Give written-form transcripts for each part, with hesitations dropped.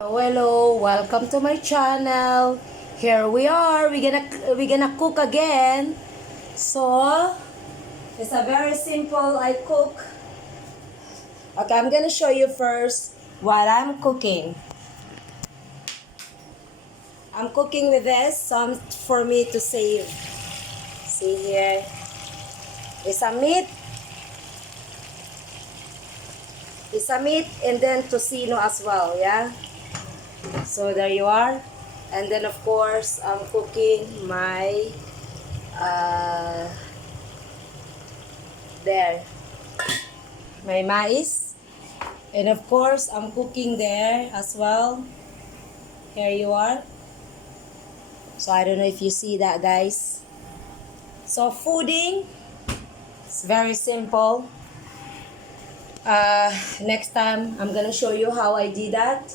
Hello, welcome to my channel. Here we are. We're gonna cook again. So it's a very simple. I cook. Okay, I'm gonna show you first what I'm cooking. I'm cooking with this some for me to save. See here, it's a meat. It's a meat and then tocino as well. Yeah. So there you are. And then of course I'm cooking my uh, there my mais, and of course I'm cooking there as well. Here you are. So I don't know if you see that, guys. So fooding, it's very simple. Next time I'm gonna show you how I did that,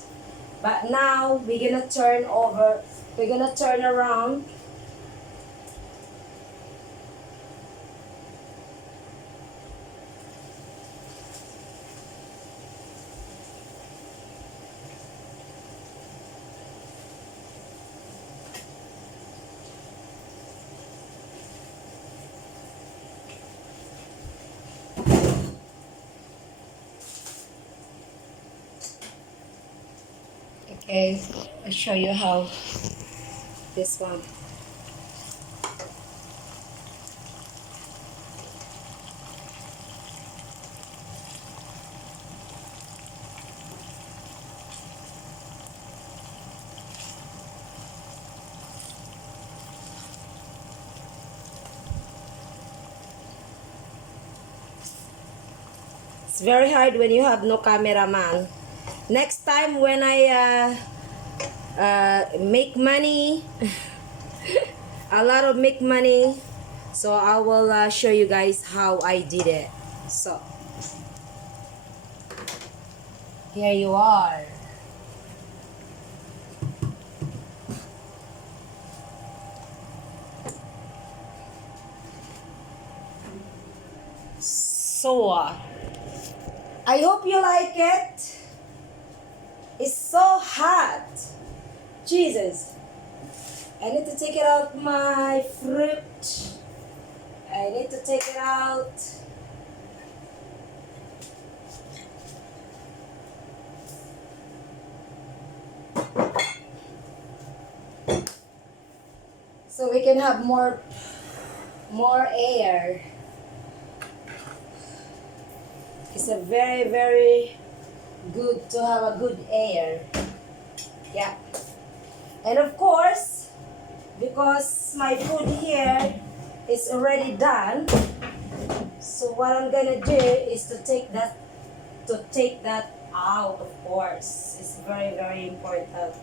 but now we're gonna turn around. Okay, I'll show you how this one. It's very hard when you have no cameraman. Next time when I make money, a lot of make money, so I will show you guys how I did it. So here you are. So I hope you like it. It's so hot. Jesus. I need to take it out my fruit. I need to take it out. So we can have more air. It's a very good to have a good air. Yeah. And of course, because my food here is already done, so what I'm gonna do is to take that out. Of course, it's very important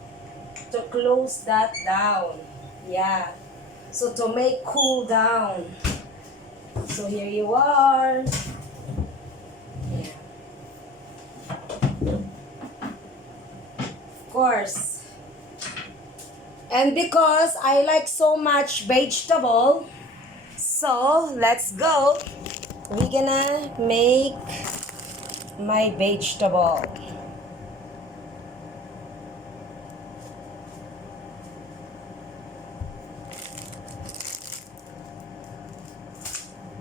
to close that down. Yeah. So to make cool down. So here you are. Yeah. Of course. And because I like so much vegetable, so let's go. We're gonna make my vegetable.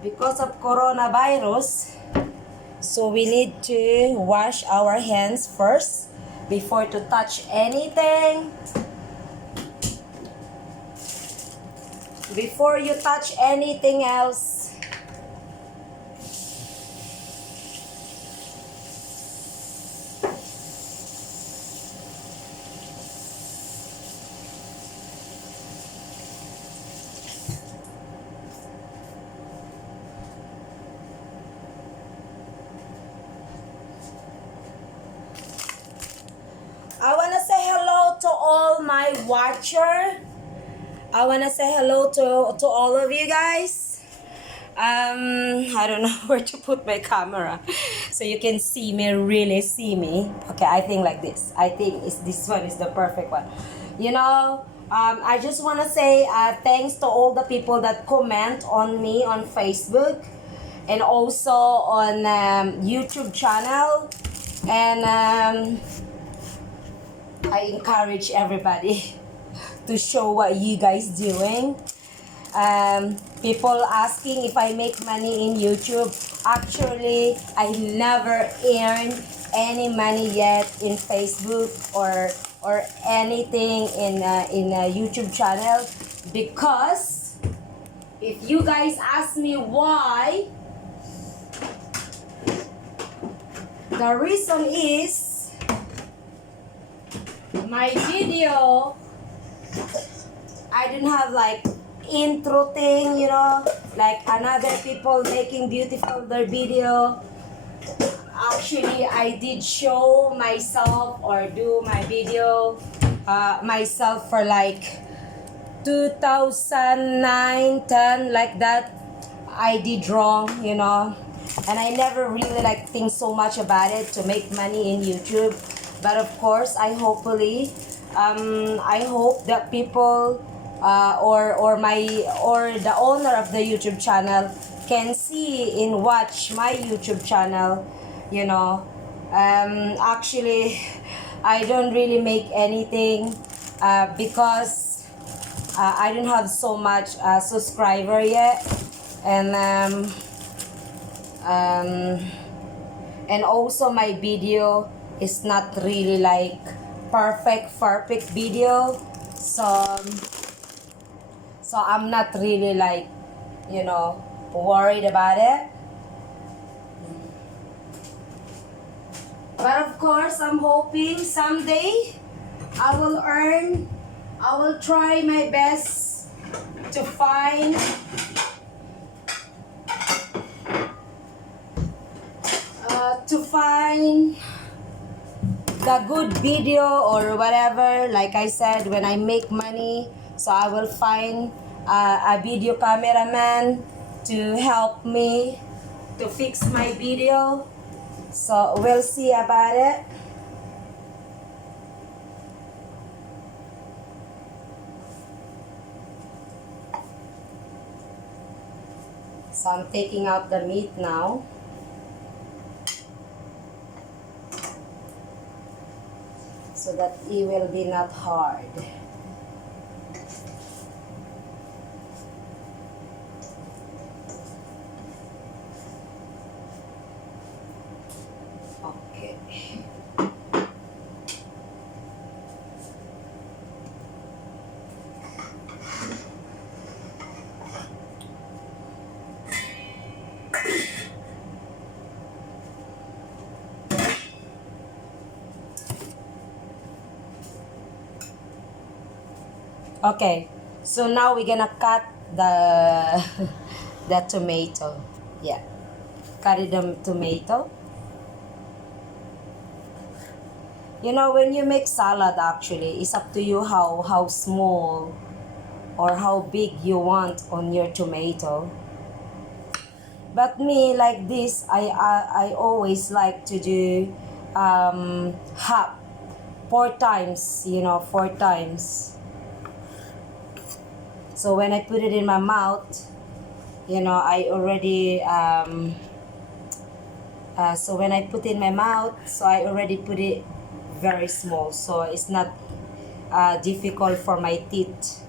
Because of coronavirus, so we need to wash our hands first before to touch anything. Before you touch anything else. I want to say hello to all my watcher. I want to say hello to all of you guys. I don't know where to put my camera so you can see me, really see me. Okay, I think like this. I think this one is the perfect one. You know, I just want to say thanks to all the people that comment on me on Facebook and also on YouTube channel. And I encourage everybody to show what you guys doing. People asking if I make money in YouTube. Actually, I never earned any money yet in Facebook or anything in a YouTube channel, because if you guys ask me why, the reason is my video, I didn't have like intro thing, you know, like another people making beautiful their video. Actually, I did show myself or do my video myself for like 2009, 10, like that. I did wrong, you know, and I never really like think so much about it to make money in YouTube. But of course, I hope that people or the owner of the YouTube channel can see and watch my YouTube channel, you know. Actually, I don't really make anything because I don't have so much subscriber yet, and also my video is not really like perfect video, so I'm not really like, you know, worried about it. But of course, I'm hoping someday I will try my best to find the good video or whatever. Like I said, when I make money, so I will find a video cameraman to help me to fix my video. So we'll see about it. So I'm taking out the meat now. So that it will be not hard. Okay. Okay, so now we're gonna cut the the tomato. Yeah, cut the tomato. You know, when you make salad, actually, it's up to you how small or how big you want on your tomato. But me, like this, I always like to do half, 4 times. You know, 4 times. So when I put it in my mouth, you know, I already so when I put it in my mouth, so I already put it very small, so it's not difficult for my teeth.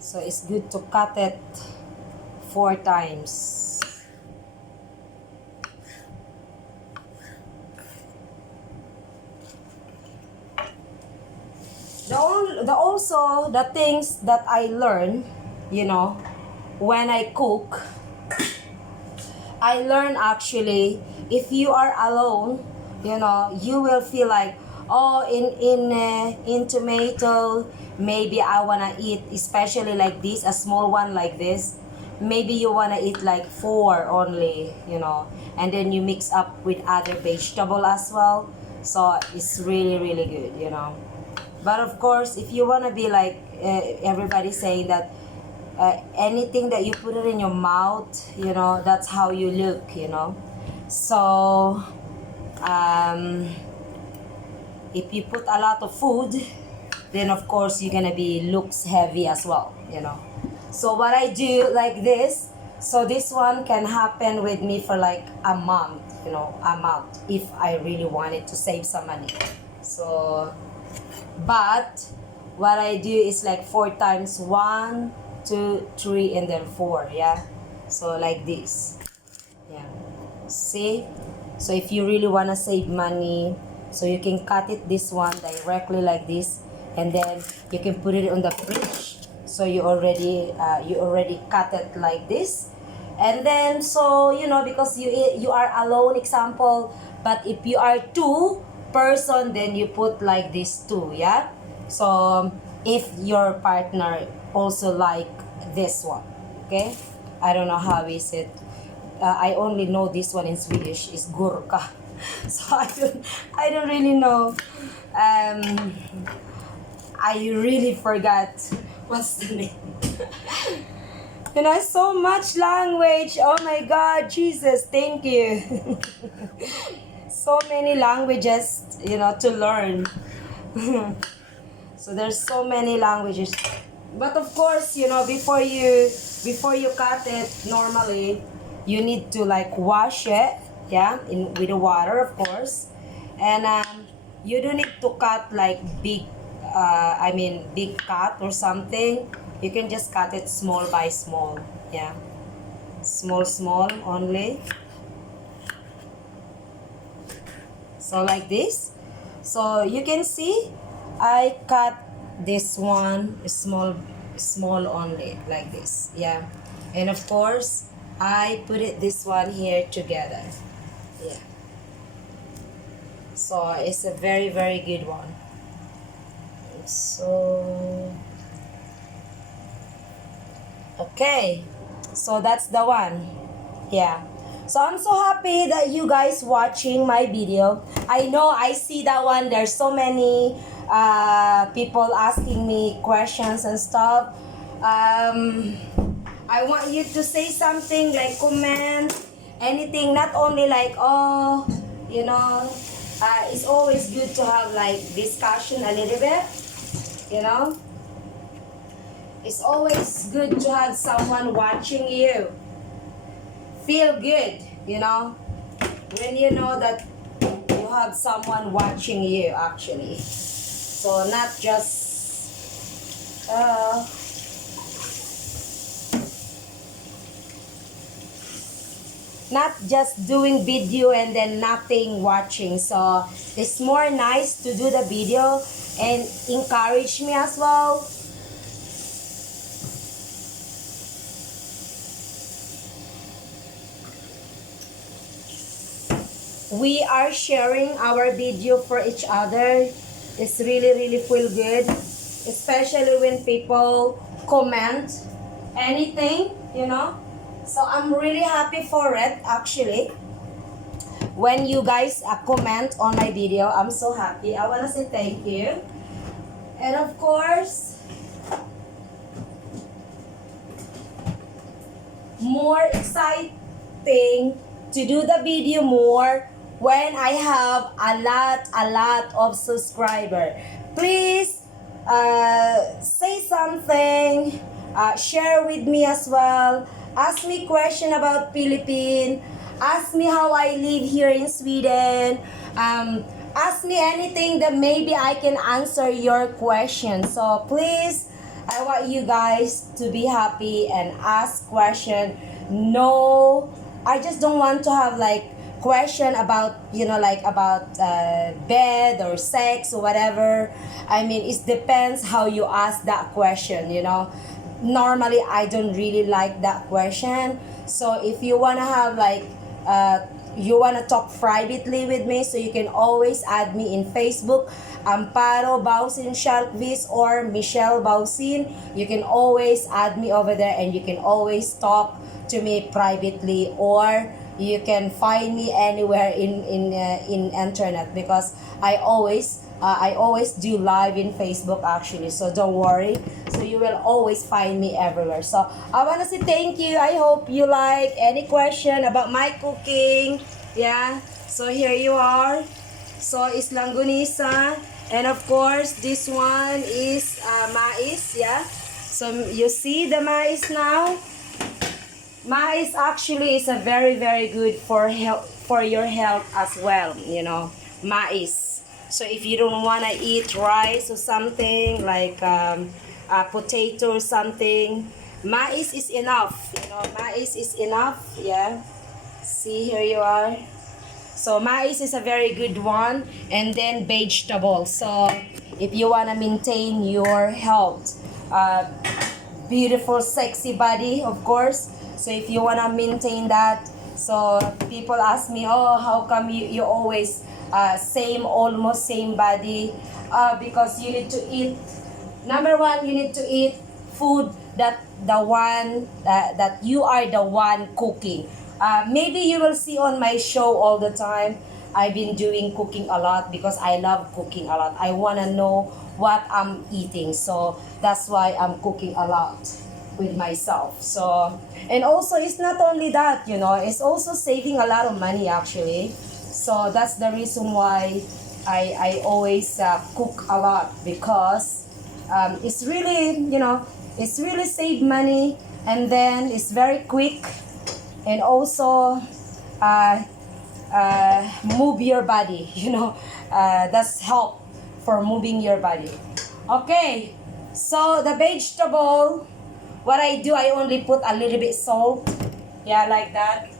So it's good to cut it 4 times. Also the things that I learn, you know, when I cook, I learn actually, if you are alone, you know, you will feel like, oh, in tomato, maybe I wanna eat, especially like this, a small one like this. Maybe you wanna eat like 4 only, you know, and then you mix up with other vegetable as well. So it's really good, you know. But of course, if you wanna be like everybody saying that anything that you put it in your mouth, you know, that's how you look, you know. So if you put a lot of food, then of course you're gonna be looks heavy as well, you know. So what I do like this, So this one can happen with me for like a month, a month if I really wanted to save some money. So, but what I do is like 4 times, 1, 2, 3, and then 4, yeah. So like this, yeah. See? So if you really want to save money, so you can cut it this one directly like this, and then you can put it on the fridge. So you already cut it like this, and then so because you are alone, example. But if you are 2 person, then you put like this 2, yeah. So if your partner also like this one, okay. I don't know how is it. I only know this one in Swedish is gurka. So I don't really know. I really forgot what's the name. So much language. Oh my God, Jesus, thank you. So many languages, to learn. So there's so many languages. But of course, before you cut it, normally you need to like wash it, yeah, with the water, of course. And you don't need to cut like big cut or something. You can just cut it small by small, yeah, small only. So like this. So you can see I cut this one small only like this, yeah. And of course I put this one here together, yeah. So it's a very, very good one. So okay, so that's the one, yeah. So I'm so happy that you guys watching my video. I know I see that one. There's so many people asking me questions and stuff. I want you to say something, like comment anything, not only like it's always good to have like discussion a little bit, it's always good to have someone watching you. Feel good, when you know that you have someone watching you actually. So not just doing video and then nothing watching. So it's more nice to do the video and encourage me as well. We are sharing our video for each other. It's really, really feel good, especially when people comment anything, So I'm really happy for it actually. When you guys comment on my video, I'm so happy. I want to say thank you. And of course, more exciting to do the video more when I have a lot of subscribers. Please say something, share with me as well. Ask me question about Philippines. Ask me how I live here in Sweden. Ask me anything that maybe I can answer your question. So please, I want you guys to be happy and ask question. No, I just don't want to have like question about about bed or sex or whatever. I mean, it depends how you ask that question. Normally I don't really like that question. So if you want to have like you want to talk privately with me, so you can always add me in Facebook, Amparo Bausin Shalkvis or Michelle Bausin. You can always add me over there and you can always talk to me privately, or you can find me anywhere in internet, because I always do live in Facebook actually, so don't worry. So you will always find me everywhere. So I want to say thank you. I hope you like any question about my cooking. Yeah, so here you are. So it's langgonisa, and of course this one is mais. Yeah, so you see the mais now. Mais actually is a very good for health, for your health as well, you know. Mais. So if you don't want to eat rice or something like potato or something, mais is enough, you know. Mais is enough. Yeah, see, here you are. So mais is a very good one, and then vegetable. So if you want to maintain your health, beautiful sexy body, of course. So if you want to maintain that, so people ask me, oh, how come you always same, almost same body? Because you need to eat, number one, you need to eat food that the one that you are the one cooking. Maybe you will see on my show all the time, I've been doing cooking a lot because I love cooking a lot. I want to know what I'm eating, so that's why I'm cooking a lot with myself. So, and also it's not only that, you know, it's also saving a lot of money actually. So that's the reason why I always cook a lot, because it's really, you know, it's really save money, and then it's very quick, and also uh, move your body, you know. That's help for moving your body. Okay, so the vegetable, what I do, I only put a little bit salt, yeah, like that,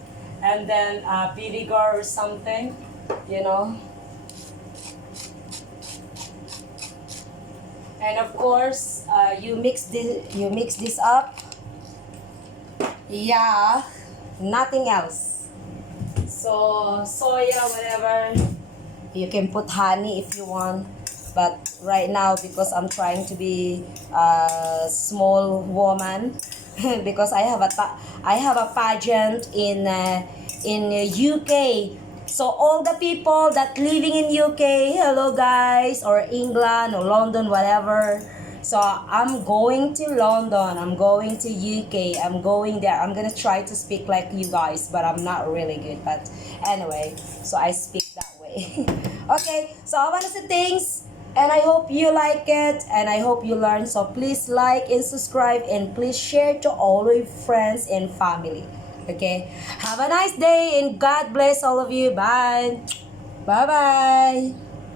and then vinegar or something, you know. And of course, you mix this up. Yeah, nothing else. So soya, whatever. You can put honey if you want. But right now, because I'm trying to be a small woman, because I have a pageant in UK. So all the people that living in UK, hello guys, or England or London, whatever. So I'm going to London, I'm going to UK, I'm going there. I'm gonna try to speak like you guys, but I'm not really good. But anyway, so I speak that way. Okay, so I wanna say thanks, and I hope you like it, and I hope you learn. So please like and subscribe, and please share to all your friends and family. Okay, have a nice day, and God bless all of you. Bye. Bye bye.